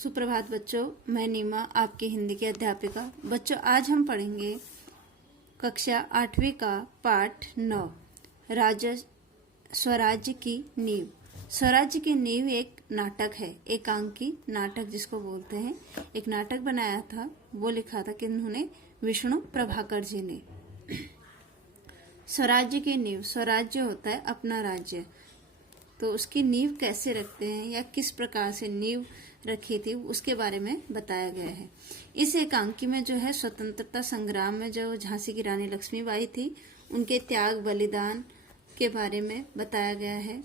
सुप्रभात बच्चों, मैं नीमा आपकी हिंदी की अध्यापिका। बच्चों, आज हम पढ़ेंगे कक्षा 8वीं का पाठ 9 राज्य स्वराज्य की नींव। स्वराज्य की नींव एक नाटक है, एकांकी नाटक जिसको बोलते हैं। एक नाटक बनाया था, वो लिखा था कि उन्होंने विष्णु प्रभाकर जी ने। स्वराज्य की नींव, स्वराज्य होता है अपना राज्य, तो उसकी नींव कैसे रखते हैं या किस प्रकार से नींव रखी थी उसके बारे में बताया गया है। इस एकांकी में जो है स्वतंत्रता संग्राम में जो झांसी की रानी लक्ष्मीबाई थी, उनके त्याग बलिदान के बारे में बताया गया है।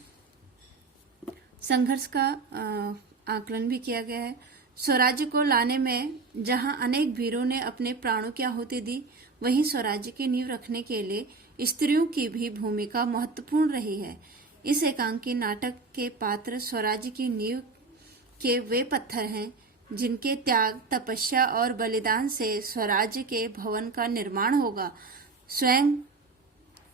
संघर्ष का आकलन भी किया गया है। स्वराज्य को लाने में जहां अनेक वीरों ने अपने प्राणों की आहुति दी, वहीं स्वराज्य की नींव रखने के लिए स्त्रियों की भी भूमिका महत्वपूर्ण रही है। इस एकांकी नाटक के पात्र स्वराज्य की नींव के वे पत्थर हैं जिनके त्याग, तपस्या और बलिदान से स्वराज्य के भवन का निर्माण होगा स्वयं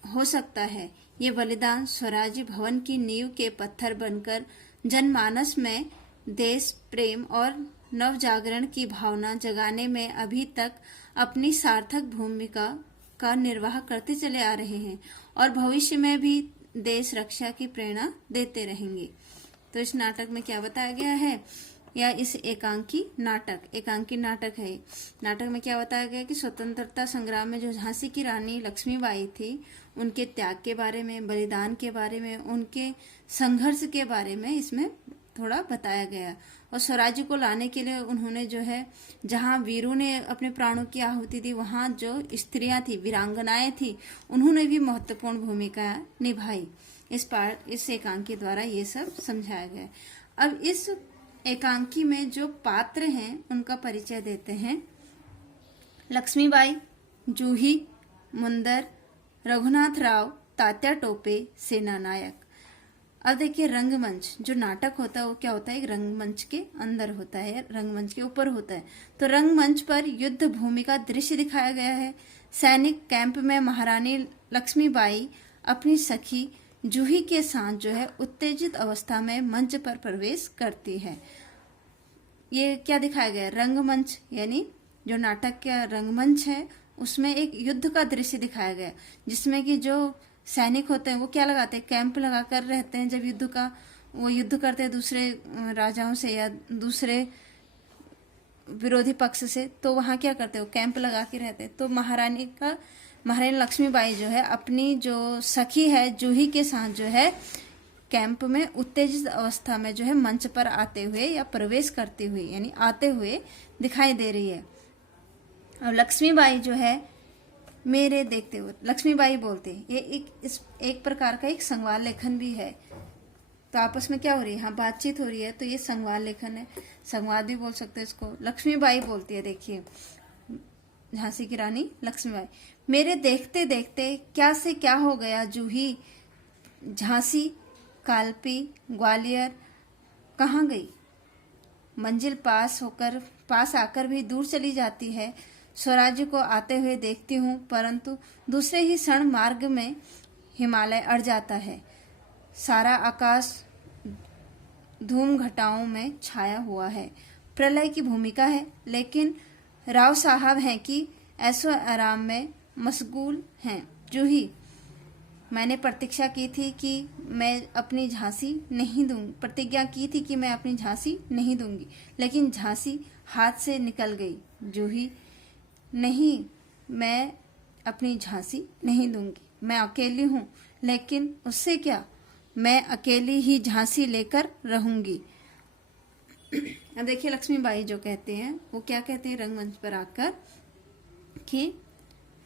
हो सकता है। ये बलिदान स्वराज्य भवन की नींव के पत्थर बनकर जनमानस में देश प्रेम और नव जागरण की भावना जगाने में अभी तक अपनी सार्थक भूमिका का निर्वाह करते चले आ रहे हैं और भविष्य में भी देश रक्षा की प्रेरणा देते रहेंगे। तो इस नाटक में क्या बताया गया है, या इस एकांकी नाटक है। नाटक में क्या बताया गया कि स्वतंत्रता संग्राम में जो झांसी की रानी लक्ष्मीबाई थी, उनके त्याग के बारे में, बलिदान के बारे में, उनके संघर्ष के बारे में इसमें थोड़ा बताया गया। और स्वराज्य को लाने के लिए उन्होंने जो है, जहां वीरों ने अपने प्राणों की आहुति दी, वहां जो स्त्रियां थी, वीरांगनाएं थी, उन्होंने भी महत्वपूर्ण भूमिका निभाई। इस एकांकी द्वारा ये सब समझाया गया। अब इस एकांकी में जो पात्र हैं उनका परिचय देते हैं। लक्ष्मीबाई, जूही, मुंदर, रघुनाथ राव, तात्या टोपे, सेना नायक। अब देखिए, रंगमंच जो नाटक होता है वो क्या होता है, एक रंगमंच के अंदर होता है, रंगमंच के ऊपर होता है। तो रंगमंच पर युद्ध भूमि का दृश्य दिखाया गया है। सैनिक कैंप में महारानी लक्ष्मीबाई अपनी सखी जूही के साथ जो है उत्तेजित अवस्था में मंच पर प्रवेश करती है। ये क्या दिखाया गया, रंगमंच, यानी जो नाटक का रंगमंच है उसमें एक युद्ध का दृश्य दिखाया गया, जिसमें कि जो सैनिक होते हैं वो क्या लगाते हैं, कैंप लगा कर रहते हैं। जब वो युद्ध करते हैं दूसरे राजाओं से या दूसरे विरोधी पक्ष से, तो वहां क्या करते हैं, वो कैंप लगा के रहते हैं। तो महारानी लक्ष्मीबाई जो है अपनी जो सखी है जूही के साथ जो है कैंप में उत्तेजित अवस्था में जो है मंच पर आते हुए या प्रवेश करते हुए, यानी आते हुए दिखाई दे रही है। अब लक्ष्मीबाई जो है, मेरे देखते हुए लक्ष्मीबाई बोलते हैं, ये एक प्रकार का एक संवाद लेखन भी है। तो आपस में क्या हो रही है, हाँ, बातचीत हो रही है, तो ये संवाद लेखन है, संवाद भी बोल सकते हैं इसको। लक्ष्मीबाई बोलती है, देखिए, झांसी की रानी लक्ष्मीबाई, मेरे देखते देखते क्या से क्या हो गया जूही, झांसी, कालपी, ग्वालियर कहाँ गई। मंजिल पास आकर भी दूर चली जाती है। स्वराज्य को आते हुए देखती हूँ, परंतु दूसरे ही क्षण मार्ग में हिमालय अड़ जाता है। सारा आकाश धूम घटाओं में छाया हुआ है। प्रलय की भूमिका है, लेकिन राव साहब हैं कि ऐशो आराम में मशगूल हैं। जूही, मैंने प्रतिज्ञा की थी कि मैं अपनी झांसी नहीं दूंगी, लेकिन झांसी हाथ से निकल गई। जूही, नहीं, मैं अपनी झांसी नहीं दूंगी, मैं अकेली हूँ, लेकिन उससे क्या, मैं अकेली ही झांसी लेकर रहूंगी। अब देखिए, लक्ष्मीबाई जो कहते हैं वो क्या कहते हैं रंगमंच पर आकर कि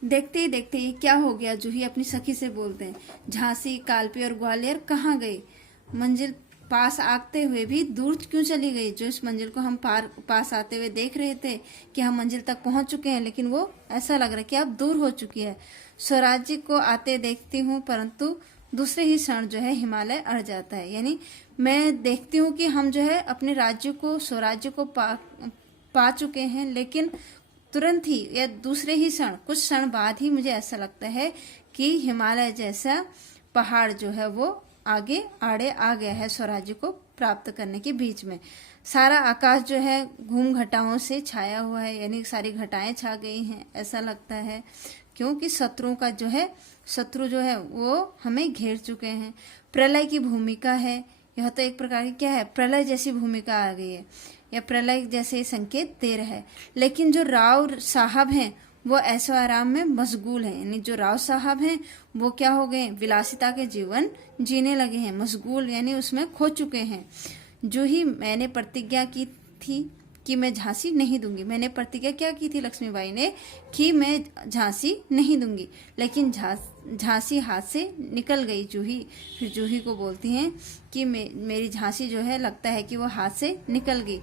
देखते ही देखते ये क्या हो गया। जूही अपनी सखी से बोलते हैं, झांसी, कालपी और ग्वालियर कहाँ गई, मंजिल पास आते हुए भी दूर क्यों चली गई। जो इस मंजिल को हम पास आते हुए देख रहे थे कि हम मंजिल तक पहुंच चुके हैं, लेकिन वो ऐसा लग रहा है कि अब दूर हो चुकी है। स्वराज्य को आते देखती हूँ, परंतु दूसरे ही क्षण जो है हिमालय अड़ जाता है। यानी मैं देखती हूँ कि हम जो है अपने स्वराज्य को पा चुके हैं, लेकिन तुरंत ही या दूसरे ही क्षण, कुछ क्षण बाद ही मुझे ऐसा लगता है कि हिमालय जैसा पहाड़ जो है वो आगे आड़े आ गया है स्वराज्य को प्राप्त करने के बीच में। सारा आकाश जो है घूम घटाओं से छाया हुआ है, यानी सारी घटाएं छा गई हैं ऐसा लगता है, क्योंकि शत्रु जो है वो हमें घेर चुके हैं। प्रलय की भूमिका है, यह तो एक प्रकार की क्या है, प्रलय जैसी भूमिका आ गई है, या प्रलय जैसे संकेत दे रहा है। लेकिन जो राव साहब हैं वो ऐशो आराम में मशगूल हैं, यानी जो राव साहब हैं वो क्या हो गए, विलासिता के जीवन जीने लगे हैं। मशगूल यानी उसमें खो चुके हैं। जो ही मैंने प्रतिज्ञा की थी कि मैं झांसी नहीं दूंगी, मैंने प्रतिज्ञा क्या की थी लक्ष्मीबाई ने, कि मैं झांसी नहीं दूंगी, लेकिन झांसी हाथ से निकल गई जूही। फिर जूही को बोलती हैं कि मेरी झांसी जो है लगता है कि वो हाथ से निकल गई,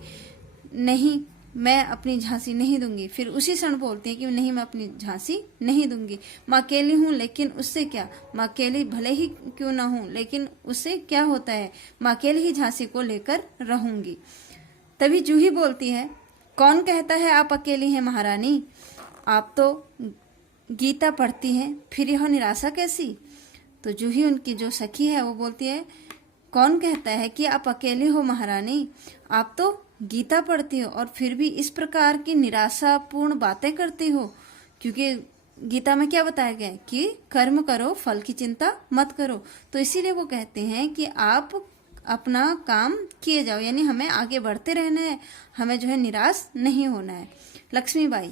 नहीं मैं अपनी झांसी नहीं दूंगी। फिर उसी क्षण बोलती है कि नहीं मैं अपनी झांसी नहीं दूंगी, मैं अकेली हूँ लेकिन उससे क्या, मैं अकेली भले ही क्यों ना हूँ लेकिन उससे क्या होता है, मैं अकेली ही झांसी को लेकर रहूंगी। तभी जूही बोलती है, कौन कहता है आप अकेली हैं महारानी, आप तो गीता पढ़ती हैं, फिर यह निराशा कैसी। तो जूही उनकी जो सखी है वो बोलती है, कौन कहता है कि आप अकेले हो महारानी, आप तो गीता पढ़ती हो और फिर भी इस प्रकार की निराशापूर्ण बातें करती हो, क्योंकि गीता में क्या बताया गया है कि कर्म करो फल की चिंता मत करो। तो इसीलिए वो कहते हैं कि आप अपना काम किए जाओ, यानी हमें आगे बढ़ते रहना है, हमें जो है निराश नहीं होना है। लक्ष्मीबाई,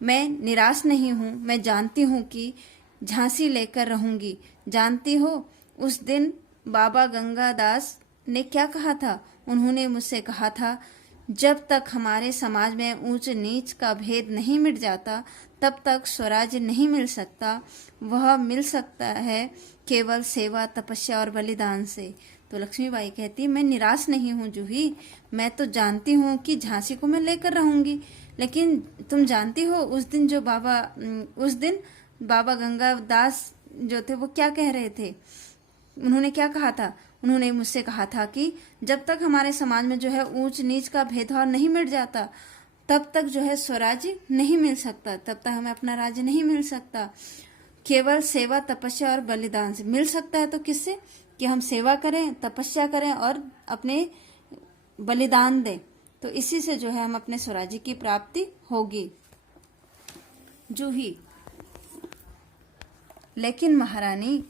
मैं निराश नहीं हूँ, मैं जानती हूँ कि झांसी लेकर रहूंगी। जानती हो उस दिन बाबा गंगादास ने क्या कहा था, उन्होंने मुझसे कहा था, जब तक हमारे समाज में ऊंच नीच का भेद नहीं मिट जाता तब तक स्वराज्य नहीं मिल सकता, वह मिल सकता है केवल सेवा तपस्या और बलिदान से। तो लक्ष्मीबाई कहती, मैं निराश नहीं हूँ जूही, मैं तो जानती हूँ कि झांसी को मैं लेकर रहूंगी, लेकिन तुम जानती हो उस दिन बाबा गंगादास जो थे वो क्या कह रहे थे, उन्होंने क्या कहा था, उन्होंने मुझसे कहा था कि जब तक हमारे समाज में जो है ऊंच नीच का भेदभाव नहीं मिट जाता तब तक जो है स्वराज्य नहीं मिल सकता, तब तक हमें अपना राज्य नहीं मिल सकता, केवल सेवा तपस्या और बलिदान से मिल सकता है। तो किससे, कि हम सेवा करें, तपस्या करें और अपने बलिदान दें, तो इसी से जो है हम अपने स्वराज्य की प्राप्ति होगी। जूही, लेकिन महारानी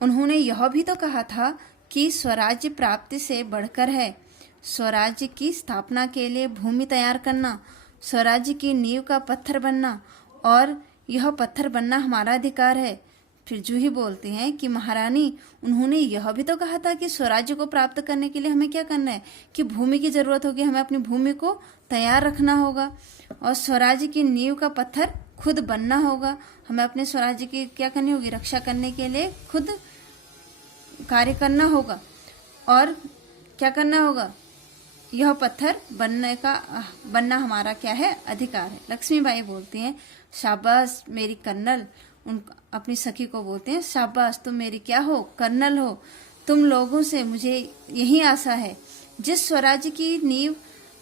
उन्होंने यह भी तो कहा था कि स्वराज्य प्राप्ति से बढ़कर है, स्वराज्य की स्थापना के लिए भूमि तैयार करना, स्वराज्य की नींव का पत्थर बनना, और यह पत्थर बनना हमारा अधिकार है। फिर जूही बोलते हैं कि महारानी उन्होंने यह भी तो कहा था कि स्वराज्य को प्राप्त करने के लिए हमें क्या करना है, कि भूमि की जरूरत होगी, हमें अपनी भूमि को तैयार रखना होगा, और स्वराज्य की नींव का पत्थर खुद बनना होगा, हमें अपने स्वराज्य की क्या करनी होगी, रक्षा करने के लिए खुद कार्य करना होगा, और क्या करना होगा, यह पत्थर बनना हमारा क्या है, अधिकार है। लक्ष्मीबाई बोलती हैं, शाबाश मेरी कर्नल, अपनी सखी को बोलते हैं, शाबाश तुम मेरी क्या हो, कर्नल हो, तुम लोगों से मुझे यही आशा है, जिस स्वराज्य की नींव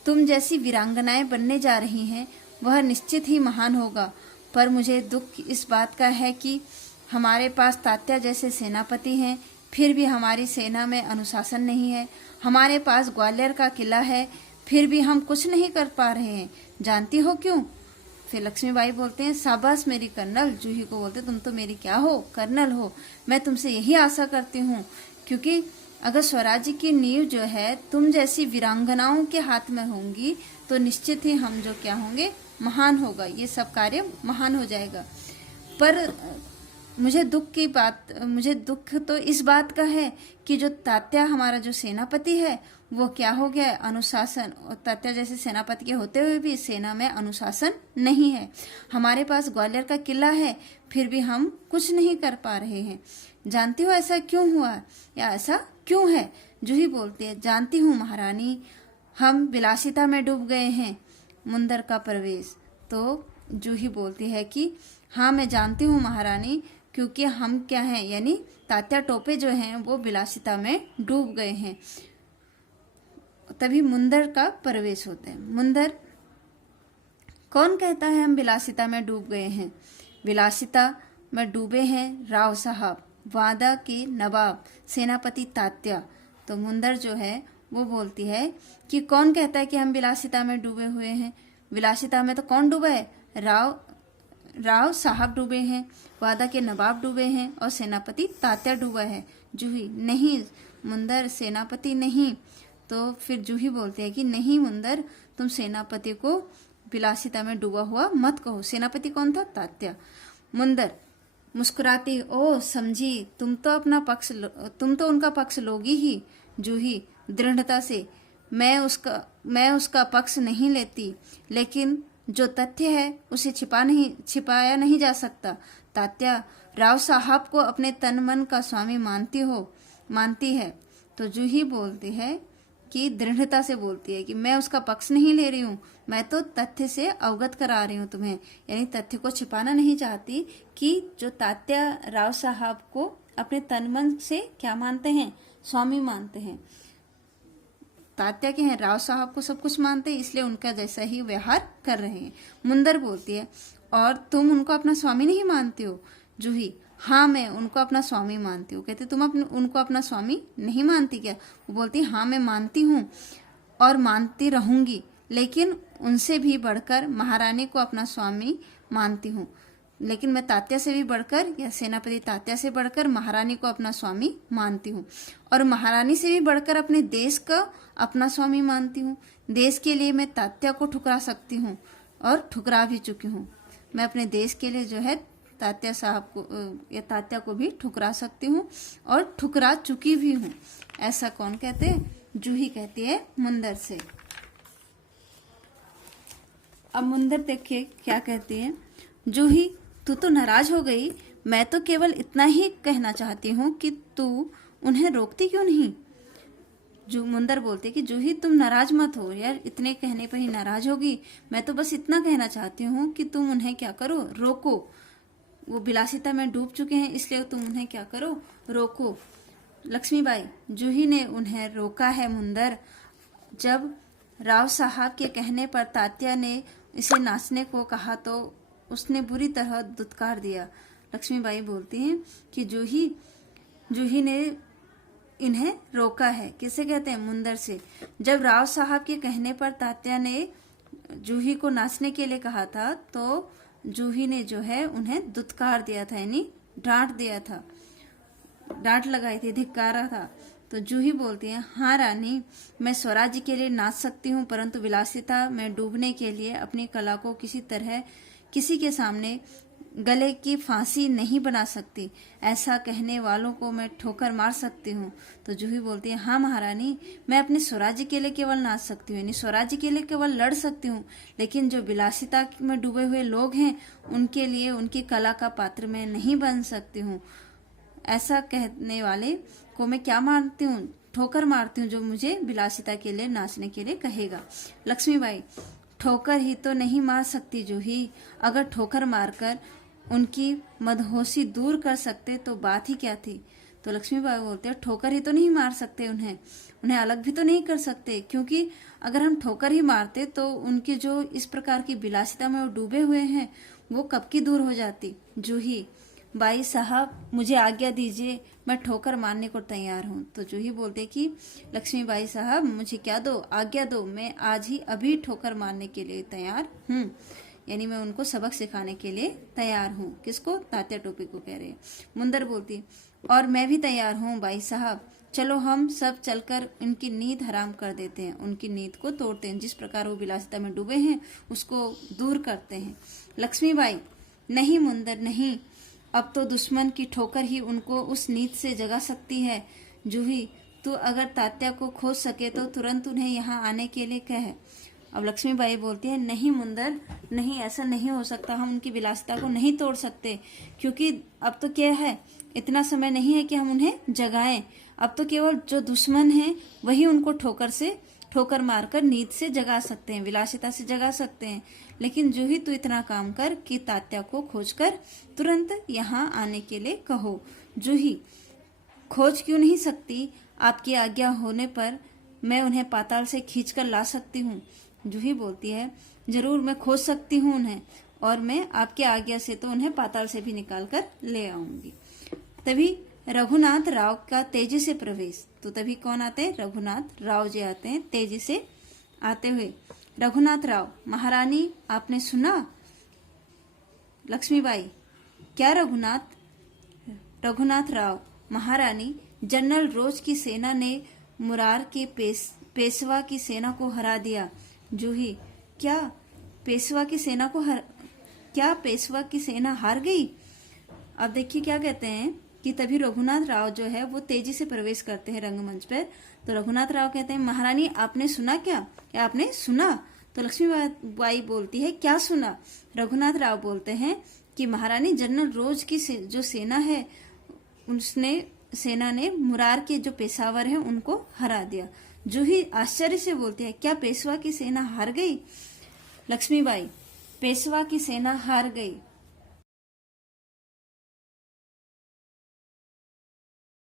तुम जैसी वीरांगनाएं बनने जा रही हैं वह निश्चित ही महान होगा। पर मुझे दुख इस बात का है कि हमारे पास तात्या जैसे सेनापति हैं, फिर भी हमारी सेना में अनुशासन नहीं है, हमारे पास ग्वालियर का किला है, फिर भी हम कुछ नहीं कर पा रहे हैं, जानती हो क्यों। फिर लक्ष्मीबाई बोलते हैं, शाबाश मेरी कर्नल। जूही को बोलते, तुम तो मेरी क्या हो, कर्नल हो, मैं तुमसे यही आशा करती हूँ, क्योंकि अगर स्वराज्य की नींव जो है तुम जैसी वीरांगनाओं के हाथ में होंगी तो निश्चित ही हम जो क्या होंगे, महान होगा, ये सब कार्य महान हो जाएगा। पर मुझे दुख तो इस बात का है कि जो तात्या हमारा जो सेनापति है वो क्या हो गया, अनुशासन, और तात्या जैसे सेनापति के होते हुए भी सेना में अनुशासन नहीं है, हमारे पास ग्वालियर का किला है, फिर भी हम कुछ नहीं कर पा रहे हैं। जानती हो ऐसा क्यों हुआ, या ऐसा क्यों है। जूही बोलती है, जानती हूँ महारानी, हम विलासिता में डूब गए हैं, मुंदर का प्रवेश। तो जूही बोलती है कि हाँ मैं जानती हूँ महारानी, क्योंकि हम क्या हैं, यानी तात्या टोपे जो हैं वो विलासिता में डूब गए हैं। तभी मुंदर का प्रवेश होता है। मुंदर, कौन कहता है हम विलासिता में डूब गए हैं, विलासिता में डूबे हैं राव साहब, वादा के नवाब, सेनापति तात्या। तो मुंदर जो है वो बोलती है कि कौन कहता है कि हम विलासिता में डूबे हुए हैं? विलासिता में तो कौन डूबा है? राव साहब डूबे हैं, वादा के नवाब डूबे हैं और सेनापति तात्या डूबा है। जूही, नहीं मुंदर, सेनापति नहीं। तो फिर जूही बोलती है कि नहीं मुंदर, तुम सेनापति को विलासिता में डूबा हुआ मत कहो। सेनापति कौन था? तात्या। मुंदर मुस्कुराती, ओ समझी, तुम तो उनका पक्ष लोगी ही। जूही दृढ़ता से, मैं उसका पक्ष नहीं लेती, लेकिन जो तथ्य है उसे छिपाया नहीं जा सकता। तात्या, राव साहब को अपने तन मन का स्वामी मानती है। तो जूही बोलती है कि दृढ़ता से बोलती है कि मैं उसका पक्ष नहीं ले रही हूँ, मैं तो तथ्य से अवगत करा रही हूँ तुम्हें। यानी तथ्य को छिपाना नहीं चाहती कि जो तात्या राव साहब को अपने तन मन से क्या मानते हैं? स्वामी मानते हैं। तात्या के हैं, राव साहब को सब कुछ मानते हैं, इसलिए उनका जैसा ही व्यवहार कर रहे हैं। मुंदर बोलती है, और तुम उनको अपना स्वामी नहीं मानती हो? जूही, हाँ मैं उनको अपना स्वामी मानती हूँ। कहते तुम उनको अपना स्वामी नहीं मानती क्या? वो बोलती हाँ मैं मानती हूँ और मानती रहूंगी, लेकिन उनसे भी बढ़कर महारानी को अपना स्वामी मानती हूँ। लेकिन मैं तात्या से भी बढ़कर या सेनापति तात्या से बढ़कर महारानी को अपना स्वामी मानती हूँ, और महारानी से भी बढ़कर अपने देश का अपना स्वामी मानती हूँ। देश के लिए मैं तात्या को ठुकरा सकती हूँ और ठुकरा भी चुकी हूँ। मैं अपने देश के लिए जो है तात्या साहब को या तात्या को भी ठुकरा सकती हूँ और ठुकरा चुकी भी हूँ। ऐसा कौन कहते हैं? जूही कहती है मुंदर से। अब मुंदर देखिए क्या कहती है। जूही, तू तो नाराज हो गई, मैं तो केवल इतना ही कहना चाहती हूँ कि तू उन्हें रोकती क्यों नहीं? मुंदर बोलते कि जूही तुम नाराज मत हो यार, इतने कहने पर ही नाराज होगी। मैं तो बस इतना कहना चाहती हूँ कि तुम उन्हें क्या करो, रोको। वो विलासिता में डूब चुके हैं, इसलिए तुम उन्हें क्या करो, रोको। लक्ष्मीबाई, जूही ने उन्हें रोका है मुंदर। जब राव साहब के कहने पर तात्या ने इसे नाचने को कहा तो उसने बुरी तरह दुत्कार दिया। लक्ष्मीबाई बोलती हैं कि जूही ने इन्हें रोका है। किसे कहते हैं? मुंदर से। जब राव साहब के कहने पर तात्या ने जूही को नाचने के लिए कहा था तो जूही ने जो है उन्हें दुत्कार दिया था, यानी डांट दिया था, डांट लगाई थी, धिक्कारा था। तो जूही बोलती है, हाँ रानी, मैं स्वराज्य के लिए नाच सकती हूँ, परंतु विलासिता में डूबने के लिए अपनी कला को किसी तरह किसी के सामने गले की फांसी नहीं बना सकती। ऐसा कहने वालों को मैं ठोकर मार सकती हूँ। तो जूही बोलती है, हाँ महारानी, मैं अपने स्वराज्य के लिए केवल नाच सकती हूँ, यानी स्वराज्य के लिए केवल लड़ सकती हूँ, लेकिन जो विलासिता में डूबे हुए लोग हैं उनके लिए उनकी कला का पात्र मैं नहीं बन सकती हूँ। ऐसा कहने वाले को मैं क्या मारती हूँ? ठोकर मारती हूँ, जो मुझे विलासिता के लिए नाचने के लिए कहेगा। लक्ष्मीबाई, ठोकर ही तो नहीं मार सकती जूही, अगर ठोकर मारकर उनकी मदहोशी दूर कर सकते तो बात ही क्या थी। तो लक्ष्मीबाई बोलते हैं, ठोकर ही तो नहीं मार सकते, उन्हें अलग भी तो नहीं कर सकते, क्योंकि अगर हम ठोकर ही मारते तो उनकी जो इस प्रकार की विलासिता में वो डूबे हुए हैं वो कब की दूर हो जाती। जूही, बाई साहब मुझे आज्ञा दीजिए, मैं ठोकर मारने को तैयार हूँ। तो जूही बोलते कि लक्ष्मीबाई साहब मुझे क्या दो, आज्ञा दो, मैं आज ही अभी ठोकर मारने के लिए तैयार हूँ, यानी मैं उनको सबक सिखाने के लिए तैयार हूँ। किसको? तात्या टोपी को कह रहे हैं। मुंदर बोलती, और मैं भी तैयार हूँ बाई साहब, चलो हम सब चलकर उनकी नींद हराम कर देते हैं, उनकी नींद को तोड़ते हैं, जिस प्रकार वो विलासिता में डूबे हैं उसको दूर करते हैं। लक्ष्मीबाई, नहीं मुंदर नहीं, अब तो दुश्मन की ठोकर ही उनको उस नींद से जगा सकती है। जूही, तू अगर तात्या को खोज सके तो तुरंत उन्हें यहाँ आने के लिए कह। अब लक्ष्मीबाई बोलती है, नहीं मुंदर नहीं, ऐसा नहीं हो सकता, हम उनकी विलासिता को नहीं तोड़ सकते, क्योंकि अब तो क्या है, इतना समय नहीं है कि हम उन्हें जगाएं। अब तो केवल जो दुश्मन है वही उनको ठोकर मारकर नींद से जगा सकते हैं, विलासिता से जगा सकते हैं। लेकिन जूही तू इतना काम कर कि तात्या को खोजकर तुरंत यहाँ आने के लिए कहो। जूही, खोज क्यों नहीं सकती, आपकी आज्ञा होने पर मैं उन्हें पाताल से खींचकर ला सकती हूँ। जूही बोलती है, जरूर मैं खोज सकती हूँ उन्हें, और मैं आपकी आज्ञा से तो उन्हें पाताल से भी निकाल कर ले आऊंगी। तभी रघुनाथ राव का तेजी से प्रवेश। तो तभी कौन आते हैं? रघुनाथ राव जी आते हैं तेजी से आते हुए। रघुनाथ राव, महारानी आपने सुना? लक्ष्मीबाई, क्या रघुनाथ राव, महारानी, जनरल रोज की सेना ने मुरार के पेशवा की सेना को हरा दिया। जूही, क्या पेशवा की सेना हार गई? अब देखिए क्या कहते हैं कि तभी रघुनाथ राव जो है वो तेजी से प्रवेश करते हैं रंगमंच पर। तो रघुनाथ राव कहते हैं, महारानी आपने सुना क्या आपने सुना? तो लक्ष्मीबाई बोलती है, क्या सुना? रघुनाथ राव बोलते हैं कि महारानी, जनरल रोज की जो सेना है सेना ने मुरार के जो पेशावर हैं उनको हरा दिया। जूही आश्चर्य से बोलती है, क्या पेशवा की सेना हार गई? लक्ष्मीबाई, पेशवा की सेना हार गई,